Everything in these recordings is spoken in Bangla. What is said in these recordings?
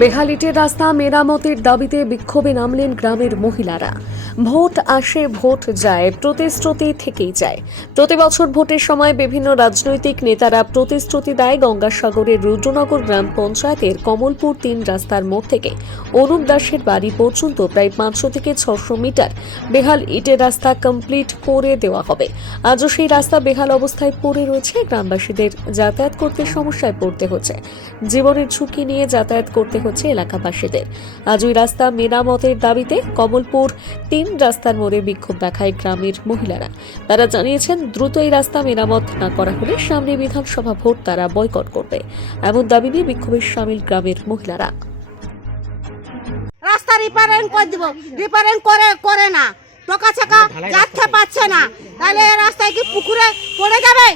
বেহাল ইটের রাস্তা মেরামতের দাবিতে বিক্ষোভে নামলেন গ্রামের মহিলারা। ভোট আসে ভোট যায়, প্রতিশ্রুতি থেকেই যায়। প্রতি বছর ভোটের সময় বিভিন্ন রাজনৈতিক নেতারা প্রতিশ্রুতি দেয়। গঙ্গাসাগরের রুদ্রনগর গ্রাম পঞ্চায়েতের কমলপুর ৩ রাস্তার মোড় থেকে অনুপ দাসের বাড়ি পর্যন্ত প্রায় 500 থেকে 600 মিটার বেহাল ইটের রাস্তা কমপ্লিট করে দেওয়া হবে। আজও সেই রাস্তা বেহাল অবস্থায় পড়ে রয়েছে। গ্রামবাসীদের যাতায়াত করতে সমস্যায় পড়তে হচ্ছে। জীবনের ঝুঁকি নিয়ে যাতায়াত করতে হচ্ছে এলাকাবাসীদের। আজ ওই রাস্তা মেরামতের দাবিতে কমলপুর ৩ রাস্তার মোড়ে বিক্ষোভ দেখায় গ্রামের মহিলারা। তারা জানিয়েছেন, দ্রুত এই রাস্তা মেরামত না করা হলে সামনে বিধানসভা ভোট তারা বয়কট করবে। এমন দাবি নিয়ে বিক্ষোভে সামিল গ্রামের মহিলারা। রাস্তা রিপেয়ারিং করে দিব, রিপেয়ারিং করে না, টাকা ছাকা যাচ্ছে পাচ্ছে না, তাহলে এই রাস্তায় কি পুকুরে পড়ে যাবে?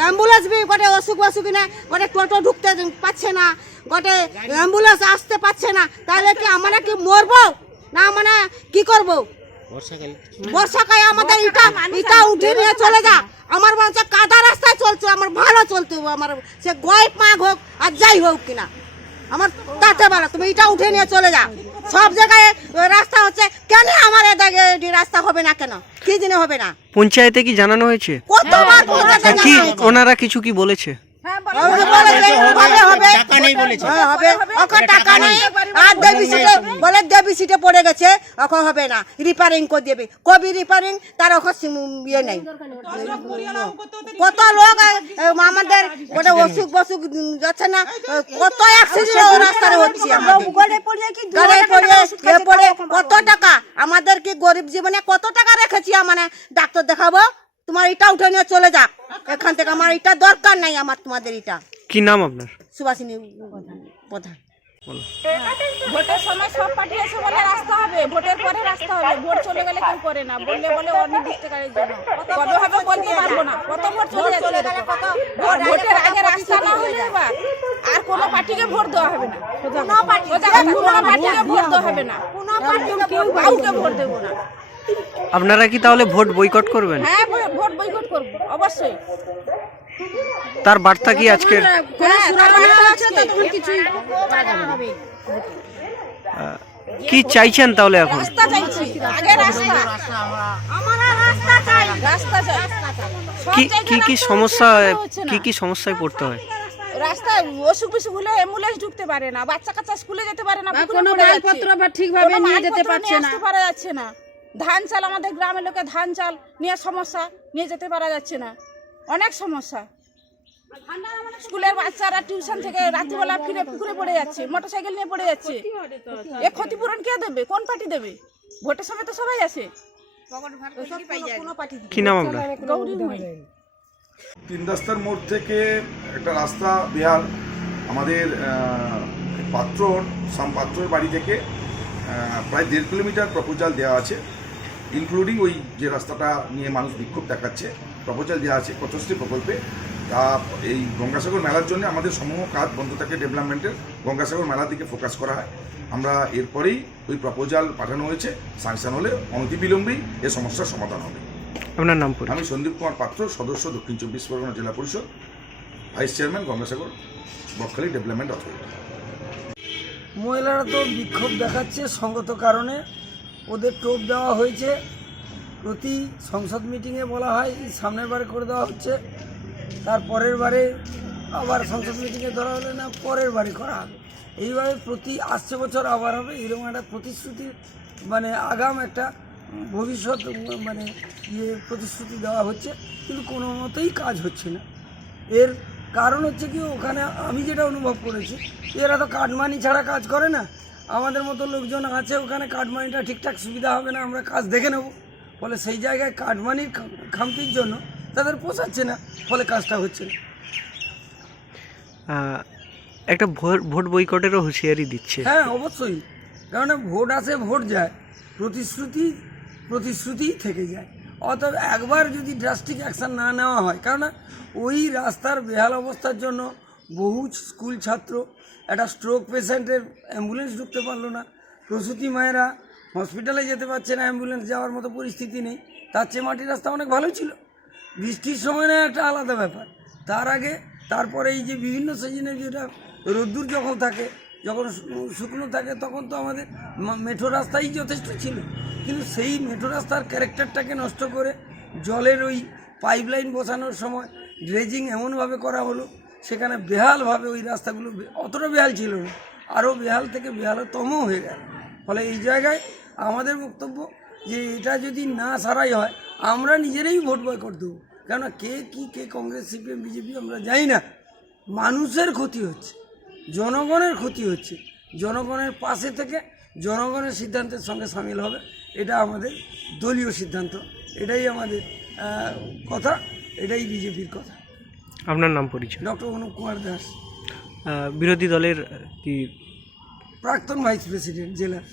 অ্যাম্বুলেন্স বি গোটে অসুখ না, গোটে টোটো ঢুকতে পাচ্ছে না, গোটে অ্যাম্বুলেন্স আসতে পাচ্ছে না, তাহলে কি আমরা কি মরবো না? মানে কি করবো? বর্ষাকালে আমাদের ইটা উঠে নিয়ে চলে যা। আমার বলছে কাদা রাস্তায় চলছে, আমার ভালো চলতে হবে, আমার সে গয়েব মাঘ হোক আর যাই হোক কিনা, আমার তাতে বলো তুমি এটা উঠে নিয়ে চলে যা। সব জায়গায় রাস্তা হচ্ছে, কেন আমার এদিকে রাস্তা হবে না? কেন কি দিনে হবে না? পঞ্চায়েতে কি জানানো হয়েছে? কতবার কি ওনারা কিছু কি বলেছে? দেবী সিটে পড়ে গেছে, এখন হবে না, রিপেয়ারিং করে দেবে। কবি রিপেয়ারিং তার ইয়ে নেই। কত লোক আমাদের গোটা অসুখ বসুখ যাচ্ছে না, কত অ্যাক্সিডেন্ট রাস্তায় হচ্ছে। কত টাকা আমাদের কি গরিব জীবনে কত টাকা রেখেছি, মানে ডাক্তার দেখাবো, তোমার এটা উঠে নিয়ে চলে যাক এখান থেকে, আমার এটা দরকার নাই। আমার তোমাদের এটা কি নাম আপনার? সুভাষিনী প্রধান। ভোটের সময় সব পার্টি এসে বলে রাস্তা হবে, ভোটের পরে রাস্তা হবে, ভোট চলে গেলে কেউ করে না, বললে বলে অনির্দিষ্টকালের জন্য। কবে হবে বলতে পারবো না, কত ভোট চলে যাচ্ছে। ভোটের আগে রাস্তা না হলে এবার আর কোনো পার্টিকে ভোট দেওয়া হবে না, কোনো পার্টিকে ভোট দেওয়া হবে না, কাউকে ভোট দেবো না। আপনারা কি তাহলে ভোট বয়কট করবেন? হ্যাঁ, ভোট বয়কট করবো অবশ্যই। তার বার্তা কি আজকের? কি চাইছেন তাহলে এখন? রাস্তা চাইছি, আগে রাস্তা, আমরা রাস্তা চাই, রাস্তা চাই। কি সমস্যা, কি সমস্যায় পড়তে হয়? রাস্তায় অসুখ বিসুখ হলে অ্যাম্বুলেন্স ঢুকতে পারে না, বাচ্চা কাচ্চা স্কুলে যেতে পারে না, কোনো মালপত্র ঠিকভাবে নিয়ে যেতে পারছে না। ধান চাল, আমাদের গ্রামের লোকে ধান চাল নিয়ে সমস্যা, নিয়ে যেতে পারা যাচ্ছে না, অনেক সমস্যা। স্কুলের বাচ্চারা টিউশন থেকে রাত্রিবেলা ফিরে পুকুরে পড়ে যাচ্ছে, মোটরসাইকেল নিয়ে পড়ে যাচ্ছে। এ ক্ষতিপূরণ কে দেবে? কোন পার্টি দেবে? ভোটের সময় তো সবাই আসে। কি নাম আপনার? গৌরী। ৩ রাস্তার মোড় থেকে একটা রাস্তা বেহাল। আমাদের পাত্রের বাড়ি থেকে প্রায় 1.5 কিলোমিটার প্রপোজাল দেওয়া আছে, ইনক্লুডিং ওই যে রাস্তাটা নিয়ে মানুষ বিক্ষোভ দেখাচ্ছে। প্রপোজাল দেওয়া আছে 25টি প্রকল্পে। তা এই গঙ্গাসাগর মেলার জন্য আমাদের সমূহ কাজ বন্ধ থাকে ডেভেলপমেন্টের, গঙ্গাসাগর মেলার দিকে ফোকাস করা হয়। আমরা এরপরেই ওই প্রপোজাল পাঠানো হয়েছে, স্যাংশন হলে অনতিবিলম্বেই এ সমস্যার সমাধান হবে। আপনার নাম? আমি সন্দীপ কুমার পাত্র, সদস্য দক্ষিণ 24 পরগনা জেলা পরিষদ, vice chairman Gangasagar Bakkhali development authority. মহিলারা তো বিক্ষোভ দেখাচ্ছে সঙ্গত কারণে, ওদের টোপ দেওয়া হয়েছে। প্রতি সংসদ মিটিংয়ে বলা হয় সামনের বারে করে দেওয়া হচ্ছে, তার পরের বারে আবার সংসদ মিটিংয়ে ধরা হলে না, পরের বারে করা হবে। এইভাবে প্রতি আসছে বছর আবার হবে। এরকম একটা প্রতিশ্রুতি, মানে আগাম একটা ভবিষ্যৎ মানে প্রতিশ্রুতি দেওয়া হচ্ছে, কিন্তু কোনো মতেই কাজ হচ্ছে না। এর কারণ হচ্ছে কি, ওখানে আমি যেটা অনুভব করেছি, এরা তো কাটমানি ছাড়া কাজ করে না। আমাদের মতো লোকজন আছে ওখানে, কাটমানিটা ঠিকঠাক সুবিধা হবে না, আমরা কাজ দেখে নেব। ফলে সেই জায়গায় কাটমানির খামতির জন্য তাদের পোষাচ্ছে না, ফলে কাজটা হচ্ছে না। একটা ভোট বয়কটেরও হুঁশিয়ারি দিচ্ছে। হ্যাঁ, অবশ্যই, কারণ ভোট আসে ভোট যায়, প্রতিশ্রুতিই থেকে যায়। অতএব একবার যদি ড্রাস্টিক অ্যাকশান না নেওয়া হয়, কারণ ওই রাস্তার বেহাল অবস্থার জন্য বহু স্কুল ছাত্র, একটা স্ট্রোক পেশেন্টের অ্যাম্বুলেন্স ঢুকতে পারলো না, প্রসূতি মায়েরা হসপিটালে যেতে পারছে না, অ্যাম্বুলেন্স যাওয়ার মতো পরিস্থিতি নেই। তার চেয়ে মাটির রাস্তা অনেক ভালো ছিল। বৃষ্টির সময় না একটা আলাদা ব্যাপার, তার আগে তারপরে এই যে বিভিন্ন সিজনে যেটা রোদ্দুর যখন থাকে, যখন শুকনো থাকে তখন তো আমাদের মেঠো রাস্তাই যথেষ্ট ছিল, কিন্তু সেই মেঠো রাস্তার ক্যারেক্টারটাকে নষ্ট করে জলের ওই পাইপলাইন বসানোর সময় ড্রেজিং এমনভাবে করা হলো, সেখানে বেহালভাবে ওই রাস্তাগুলো অতটা বেহাল ছিল না, আরও বেহাল থেকে বেহালতম হয়ে গেল। ফলে এই জায়গায় আমাদের বক্তব্য যে এটা যদি না সারাই হয় আমরা নিজেরাই ভোট বয়কট দেবো। কেননা কে কংগ্রেস, সিপিএম, বিজেপি আমরা জানি না, মানুষের ক্ষতি হচ্ছে, জনগণের ক্ষতি হচ্ছে, জনগণের পাশে থেকে জনগণের সিদ্ধান্তের সঙ্গে সামিল হবে, এটা আমাদের দলীয় সিদ্ধান্ত, এটাই আমাদের কথা, এটাই বিজেপির কথা। আপনার নাম পরিচয়? ডক্টর অনুপ কুমার দাস, বিরোধী দলের কি প্রাক্তন ভাইস প্রেসিডেন্ট জেলার।